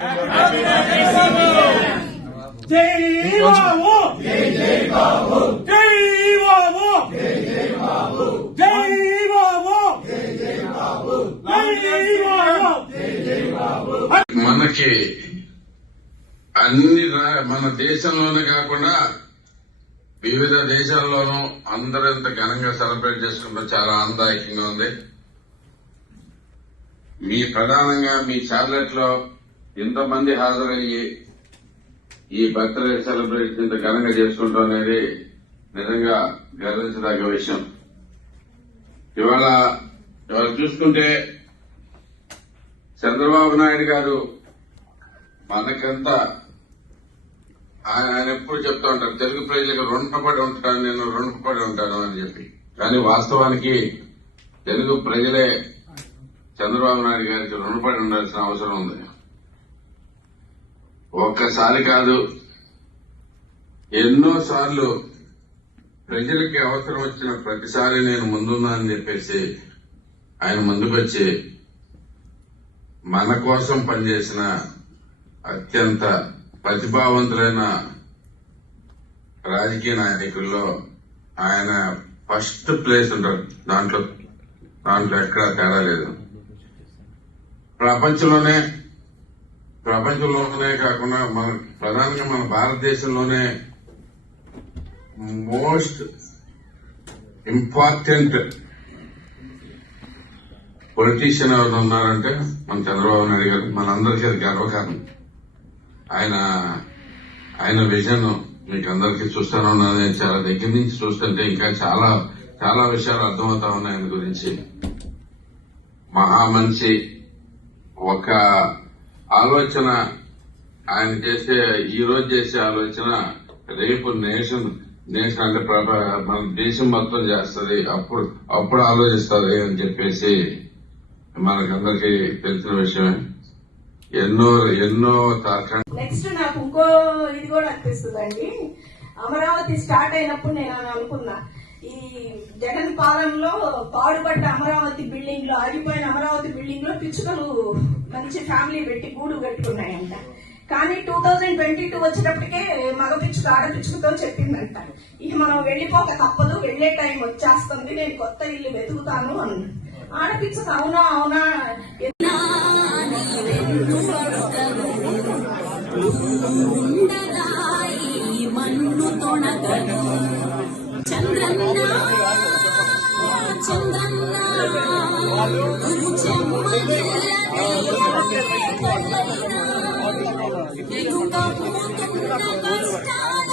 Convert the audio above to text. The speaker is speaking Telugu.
మనకి అన్ని మన దేశంలోనే కాకుండా వివిధ దేశాల్లోనూ అందరూ ఇంత ఘనంగా సెలబ్రేట్ చేసుకుంటాం. చాలా ఆనందదాయకంగా ఉంది. మీ ప్రధానంగా మీ చార్లెట్ లో ఇంతమంది హాజరయ్యి ఈ బర్త్డే సెలబ్రేషన్ ఇంత ఘనంగా చేసుకుంటాం అనేది నిజంగా గర్వించదగ్గ విషయం. ఇవాళ చూసుకుంటే చంద్రబాబు నాయుడు గారు మనకంతా ఆయన ఎప్పుడు చెప్తా ఉంటారు, తెలుగు ప్రజలకు రుణపడి ఉంటాను, నేను రుణపడి ఉంటాను అని చెప్పి. కానీ వాస్తవానికి తెలుగు ప్రజలే చంద్రబాబు నాయుడు గారికి రుణపడి ఉండాల్సిన అవసరం ఉంది. ఒక్కసారి కాదు, ఎన్నోసార్లు ప్రజలకి అవసరం వచ్చిన ప్రతిసారి నేను ముందున్నా అని చెప్పేసి ఆయన ముందుకొచ్చి మన కోసం పనిచేసిన అత్యంత ప్రతిభావంతులైన రాజకీయ నాయకుల్లో ఆయన ఫస్ట్ ప్లేస్ ఉంటారు. దాంట్లో ఎక్కడా తేడా లేదు. ప్రపంచంలోనే కాకుండా ప్రధానంగా మన భారతదేశంలోనే మోస్ట్ ఇంపార్టెంట్ పొలిటీషియన్ ఎవరు ఉన్నారంటే మన చంద్రబాబు నాయుడు గారు. మనందరికీ అది గర్వకారణం. ఆయన విజన్ మీకు అందరికీ చూస్తూనే ఉన్నది. చాలా దగ్గర నుంచి చూస్తుంటే ఇంకా చాలా చాలా విషయాలు అర్థమవుతా ఉన్నాయి ఆయన గురించి. మహామనిషి. ఒక ఆలోచన ఆయన ఈ రోజు చేసే ఆలోచన రేపు నేషన్ అంటే మన దేశం మొత్తం చేస్తుంది, అప్పుడు ఆలోచిస్తుంది అని చెప్పేసి మనకందరికీ తెలిసిన విషయమే. ఎన్నో నెక్స్ట్ నాకు ఇంకో ఇది కూడా అనిపిస్తుందండి. అమరావతి స్టార్ట్ అయినప్పుడు నేను అనుకున్నా, ఈ జగన్ పాలనలో పాడుపడ్డ అమరావతి బిల్డింగ్ లో, ఆగిపోయిన అమరావతి బిల్డింగ్ లో పిచ్చుకలు మంచి ఫ్యామిలీ పెట్టి గూడు కట్టుకున్నాయంట. కానీ 2022 వచ్చేటప్పటికే మగ పిచ్చుక ఆడ పిచ్చుకతో చెప్పిందంట, ఇక మనం వెళ్లిపోక తప్పదు, వెళ్లే టైం వచ్చేస్తుంది, నేను కొత్త ఇల్లు వెతుకుతాను అన్న. ఆడపిచ్చక అవునా మన్ను తొణగను చంద్రన్న కష్టాలు